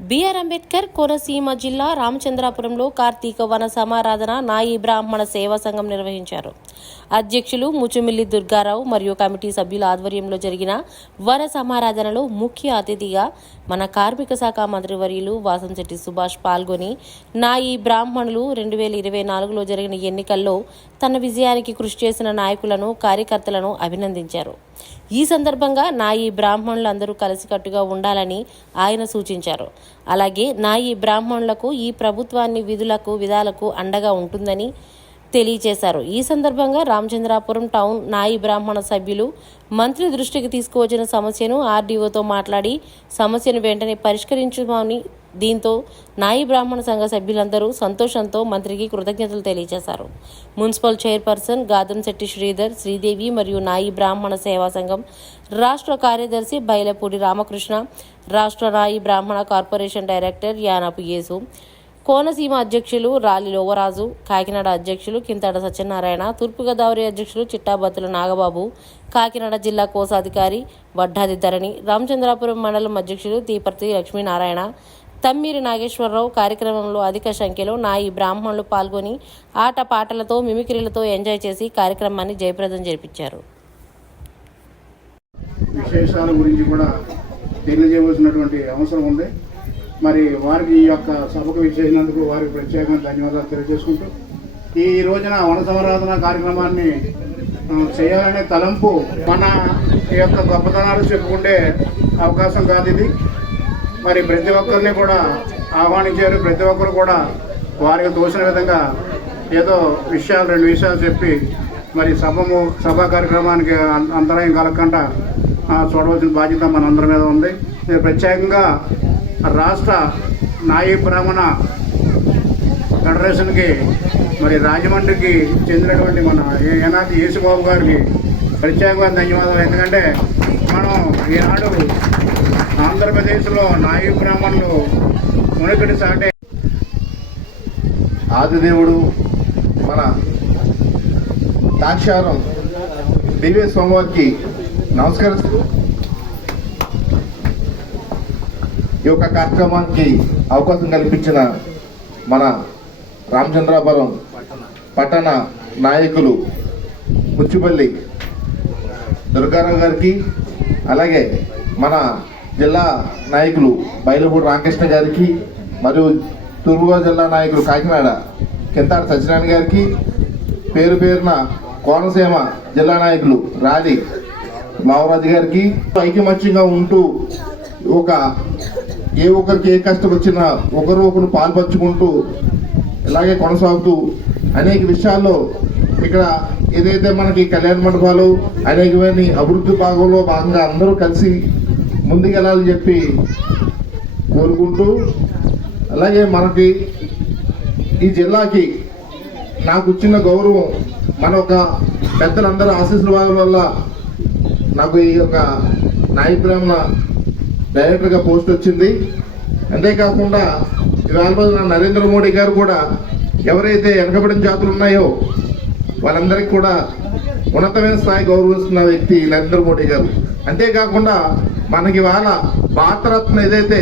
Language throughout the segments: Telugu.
బిఆర్ అంబేద్కర్ కోనసీమ జిల్లా రామచంద్రాపురంలో కార్తీక వన సమారాధన నాయి బ్రాహ్మణ సేవా సంఘం నిర్వహించారు. అధ్యక్షులు ముచుమిల్లి దుర్గారావు మరియు కమిటీ సభ్యుల ఆధ్వర్యంలో జరిగిన వన సమారాధనలో ముఖ్య అతిథిగా మన కార్మిక శాఖ మంత్రివర్యులు వాసంశెట్టి సుభాష్ పాల్గొని నా ఈ బ్రాహ్మణులు రెండు వేల ఇరవై నాలుగులో జరిగిన ఎన్నికల్లో తన విజయానికి కృషి చేసిన నాయకులను కార్యకర్తలను అభినందించారు. ఈ సందర్భంగా నా ఈ బ్రాహ్మణులు అందరూ కలిసికట్టుగా ఉండాలని ఆయన సూచించారు. అలాగే నా ఈ బ్రాహ్మణులకు ఈ ప్రభుత్వాన్ని విధులకు విధాలకు అండగా ఉంటుందని తెలియజేశారు. ఈ సందర్భంగా రామచంద్రాపురం టౌన్ నాయి బ్రాహ్మణ సభ్యులు మంత్రి దృష్టికి తీసుకువచ్చిన సమస్యను ఆర్డీఓతో మాట్లాడి సమస్యను వెంటనే పరిష్కరించమని దీంతో నాయి బ్రాహ్మణ సంఘ సభ్యులందరూ సంతోషంతో మంత్రికి కృతజ్ఞతలు తెలియజేశారు. మున్సిపల్ చైర్పర్సన్ గాదంశెట్టి శ్రీధర్ శ్రీదేవి మరియు నాయి బ్రాహ్మణ సేవా సంఘం రాష్ట్ర కార్యదర్శి బైలపూడి రామకృష్ణ రాష్ట్ర నాయి బ్రాహ్మణ కార్పొరేషన్ డైరెక్టర్ యానపు యేసు కోనసీమ అధ్యక్షులు రాలి లోవరాజు కాకినాడ అధ్యక్షులు కింతాడ సత్యనారాయణ తూర్పుగోదావరి అధ్యక్షులు చిట్టాబత్తుల నాగబాబు కాకినాడ జిల్లా కోశాధికారి వడ్డాది ధరణి రామచంద్రాపురం మండలం అధ్యక్షులు తీపర్తి లక్ష్మీనారాయణ తమ్మీరి నాగేశ్వరరావు కార్యక్రమంలో అధిక సంఖ్యలో నాయి బ్రాహ్మణులు పాల్గొని ఆట పాటలతో మిమిక్రీలతో ఎంజాయ్ చేసి కార్యక్రమాన్ని జయప్రదం జరిపించారు. విశేషాల గురించి కూడా తెలియజేయవలసినటువంటి అవసరం ఉంది. మరి వారికి ఈ యొక్క సభకు విచ్చేసినందుకు వారికి ప్రత్యేకంగా ధన్యవాదాలు తెలియజేసుకుంటూ ఈ రోజున వన సంవరాధన కార్యక్రమాన్ని చేయాలనే తలంపు మన ఈ యొక్క గొప్పతనాలు చెప్పుకుంటే అవకాశం కాదు ఇది. మరి ప్రతి ఒక్కరిని కూడా ఆహ్వానించారు ప్రతి ఒక్కరు కూడా వారికి తోచిన విధంగా ఏదో విషయాలు రెండు విషయాలు చెప్పి మరి సభము సభా కార్యక్రమానికి అంతరాయం కలగకుండా చూడవలసిన బాధ్యత మనందరి మీద ఉంది. నేను ప్రత్యేకంగా రాష్ట్ర నాయి బ్రాహ్మణ ఫెడరేషన్కి మరి రాజమండ్రికి చెందినటువంటి మన ఏనాటి యేసుబాబు గారికి ప్రత్యేకమైన ధన్యవాదాలు. ఎందుకంటే మనం ఈనాడు ఆంధ్రప్రదేశ్లో నాయి బ్రాహ్మణులు మునికటి సాటే ఆదిదేవుడు మన దాక్షారం దివ్య స్వామివారికి నమస్కరిస్తూ ఈ యొక్క కార్యక్రమానికి అవకాశం కల్పించిన మన రామచంద్రాపురం పట్టణ నాయకులు ముచ్చిపల్లి దుర్గారావు గారికి అలాగే మన జిల్లా నాయకులు బయలుపూడి రామకృష్ణ గారికి మరియు తూర్పుగోదావరి జిల్లా నాయకులు కాకినాడ కింతాడ సత్యనారాయణ గారికి పేరు పేరున కోనసీమ జిల్లా నాయకులు రాలి మావరాజు గారికి ఐకమత్యంగా ఉంటూ ఒక ఏ ఒక్కరికి ఏ కష్టం వచ్చినా ఒకరు ఒకరు పాల్పంచుకుంటూ ఇలాగే కొనసాగుతూ అనేక విషయాల్లో ఇక్కడ ఏదైతే మనకి కళ్యాణ మండపాలు అనేకమైన అభివృద్ధి భాగంలో భాగంగా అందరూ కలిసి ముందుకెళ్ళాలని చెప్పి కోరుకుంటూ అలాగే మనకి ఈ జిల్లాకి నాకు వచ్చిన గౌరవం మన ఒక పెద్దలందరూ ఆశీస్సుల వల్ల నాకు ఈ యొక్క నాయప్రేమ డైరెక్టర్గా పోస్ట్ వచ్చింది. అంతేకాకుండా ఇవాళ రోజున నరేంద్ర మోడీ గారు కూడా ఎవరైతే వెనకబడిన జాతులు ఉన్నాయో వాళ్ళందరికీ కూడా ఉన్నతమైన స్థాయి గౌరవిస్తున్న వ్యక్తి నరేంద్ర మోడీ గారు. అంతేకాకుండా మనకి ఇవాళ భారతరత్న ఏదైతే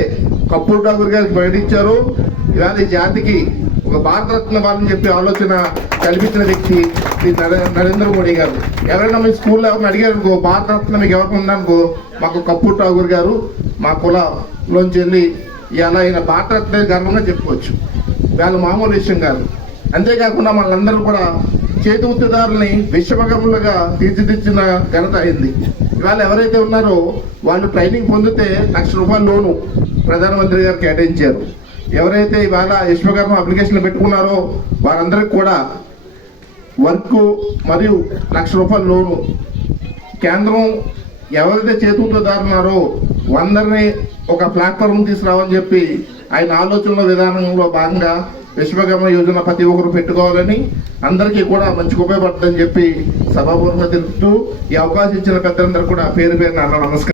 కపూర్ ఠాకూర్ గారికి ప్రకటించారో ఇవాళ ఈ జాతికి ఒక భారతరత్న వాళ్ళని చెప్పి ఆలోచన కల్పించిన వ్యక్తి శ్రీ నరే- నరేంద్ర మోడీ గారు. ఎవరైనా మీ స్కూల్లో ఎవరిని అడిగారు అనుకో భారతరత్న మీకు ఎవరికి ఉందనుకో మాకు కపూర్ ఠాగూర్ గారు మా కులంలోంచి వెళ్ళి ఇలా ఆయన భారతరత్న గర్వంగా చెప్పుకోవచ్చు. వాళ్ళు మామూలు విషయం కాదు. అంతేకాకుండా మనందరూ కూడా చేతి వృత్తిదారుల్ని విశ్వకర్మలుగా తీర్చిదిద్దిన ఘనత అయింది. ఇవాళ ఎవరైతే ఉన్నారో వాళ్ళు ట్రైనింగ్ పొందితే లక్ష రూపాయల లోను ప్రధానమంత్రి గారు కేటాయించారు. ఎవరైతే ఇవాళ విశ్వకర్మ అప్లికేషన్లు పెట్టుకున్నారో వారందరికి కూడా వర్క్ మరియు లక్ష రూపాయల లోను. కేంద్రం ఎవరైతే చేతులదారున్నారో అందరినీ ఒక ప్లాట్ఫామ్ తీసుకురావని చెప్పి ఆయన ఆలోచనల విధానంలో భాగంగా విశ్వకర్మ యోజన ప్రతి ఒక్కరు పెట్టుకోవాలని అందరికీ కూడా మంచి ఉపయోగపడుతుందని చెప్పి సభాపూర్వకంగా తెలుపుతూ ఈ అవకాశం ఇచ్చిన పెద్దలందరూ కూడా పేరు పేరున నమస్కారం.